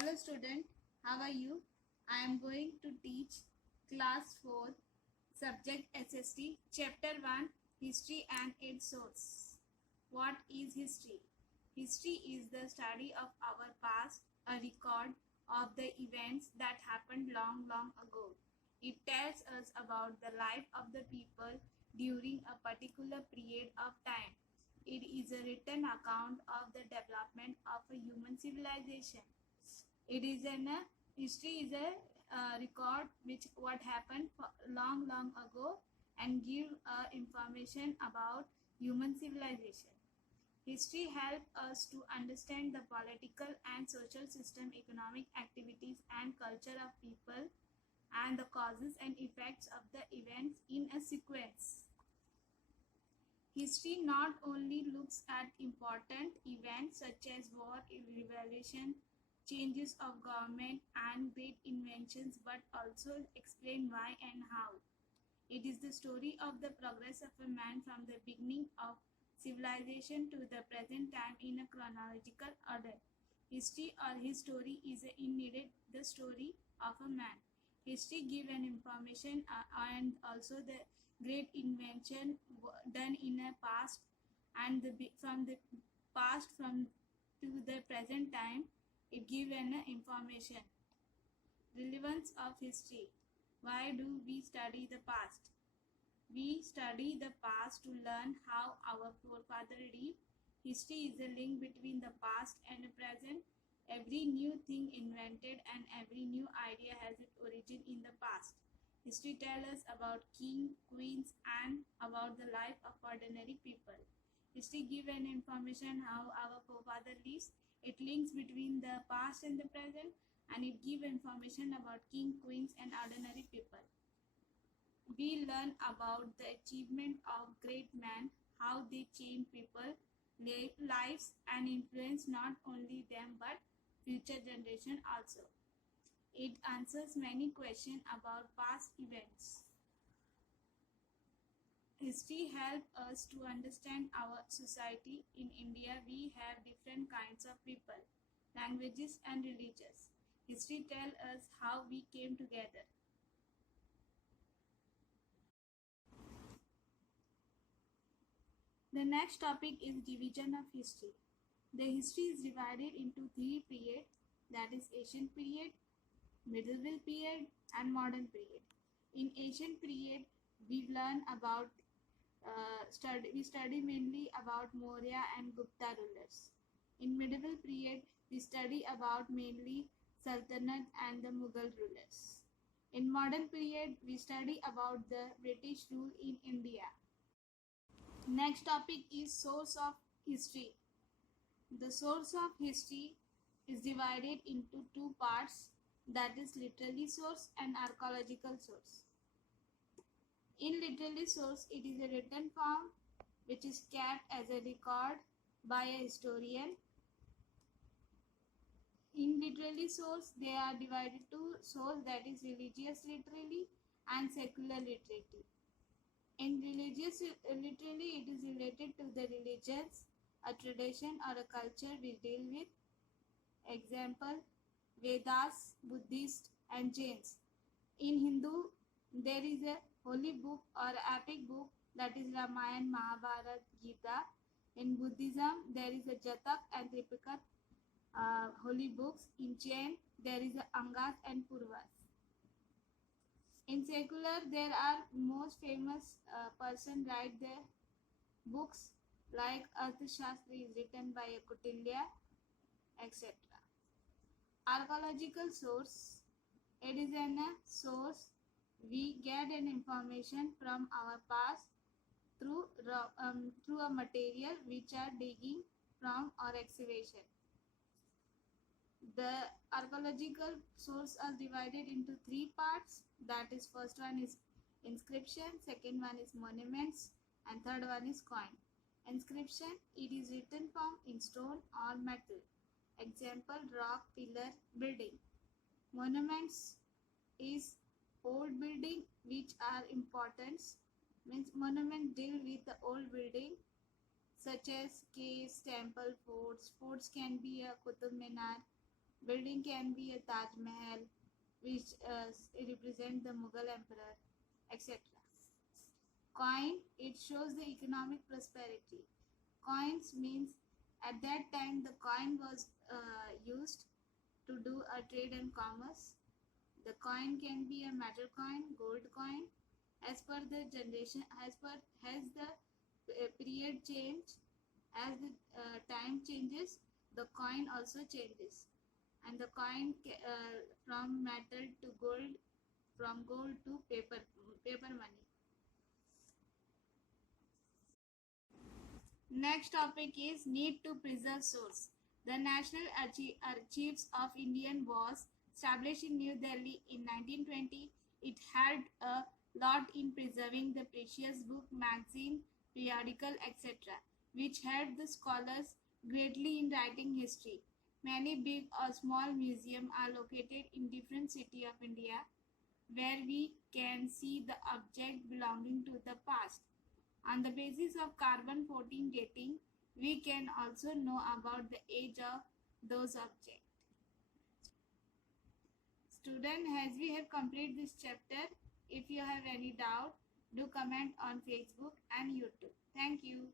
Hello student, how are you? I am going to teach class 4 subject SST chapter 1 history and its source. What is history? History is the study of our past, a record of the events that happened long ago. It tells us about the life of the people during a particular period of time. It is a written account of the development of a human civilization. It is an history is a record which what happened long ago and give information about human civilization. History helps us to understand the political and social system, economic activities and culture of people, and the causes and effects of the events in a sequence. History not only looks at important events such as war, revolution, changes of government and great inventions, but also explain why and how. It is the story of the progress of a man from the beginning of civilization to the present time in a chronological order. History or his story is indeed the story of a man. History give an information and also the great invention done in the past, and from the past from to the present time it give an information. Relevance of history. Why do we study the past? We study the past to learn how our forefathers lived. History is a link between the past and the present. Every new thing invented and every new idea has its origin in the past. History tells us about kings, queens, and about the life of ordinary people. History gives an information how our forefather lives. It links between the past and the present, and it gives information about king, queens, and ordinary people. We learn about the achievement of great men, how they change people, lives, and influence not only them but future generation also. It answers many questions about past events. History helps us to understand our society. In India, we have different kinds of people, languages, and religions. History tells us how we came together. The next topic is division of history. The history is divided into three periods, that is ancient period, medieval period, and modern period. In ancient period, we learn about we study mainly about Maurya and Gupta rulers. In medieval period, we study about mainly Sultanate and the Mughal rulers. In modern period, we study about the British rule in India. Next topic is source of history. The source of history is divided into two parts, that is literary source and archaeological source. In literary source, it is a written form which is kept as a record by a historian. In literary source, they are divided to source, that is religious literary and secular literary. In religious literally, it is related to the religions, a tradition or a culture we deal with. Example, Vedas, Buddhist and Jains. In Hindu, there is a holy book or epic book, that is Ramayana, Mahabharata, Gita. In Buddhism, there is a Jatak and Tripika holy books. In Jain, there is a Angas and Purvas. In secular, there are most famous person write their books like Arthashastra is written by Kautilya, etc. Archaeological source. It is a source we get an information from our past through a material which are digging from or excavation. The archaeological source are divided into three parts. That is, first one is inscription, second one is monuments, and third one is coin. Inscription, it is written form in stone or metal. Example, rock, pillar, building. Monuments is old building which are important. Means monument deal with the old building such as caves, temple, forts. Forts can be a Qutub Minar, Building can be a Taj Mahal, which represent the Mughal emperor, etc. Coin, it shows the economic prosperity. Coins means at that time the coin was used to do a trade and commerce. The coin can be a metal coin, gold coin. As per the generation, as the period change, as the time changes, the coin also changes. And the coin from metal to gold, from gold to paper money. Next topic is need to preserve source. The National Archives of Indian was established in New Delhi in 1920. It had a lot in preserving the precious book, magazine, periodical, etc., which helped the scholars greatly in writing history. Many big or small museums are located in different cities of India where we can see the object belonging to the past. On the basis of carbon 14 dating, we can also know about the age of those objects. Student, as we have completed this chapter, if you have any doubt, do comment on Facebook and YouTube. Thank you.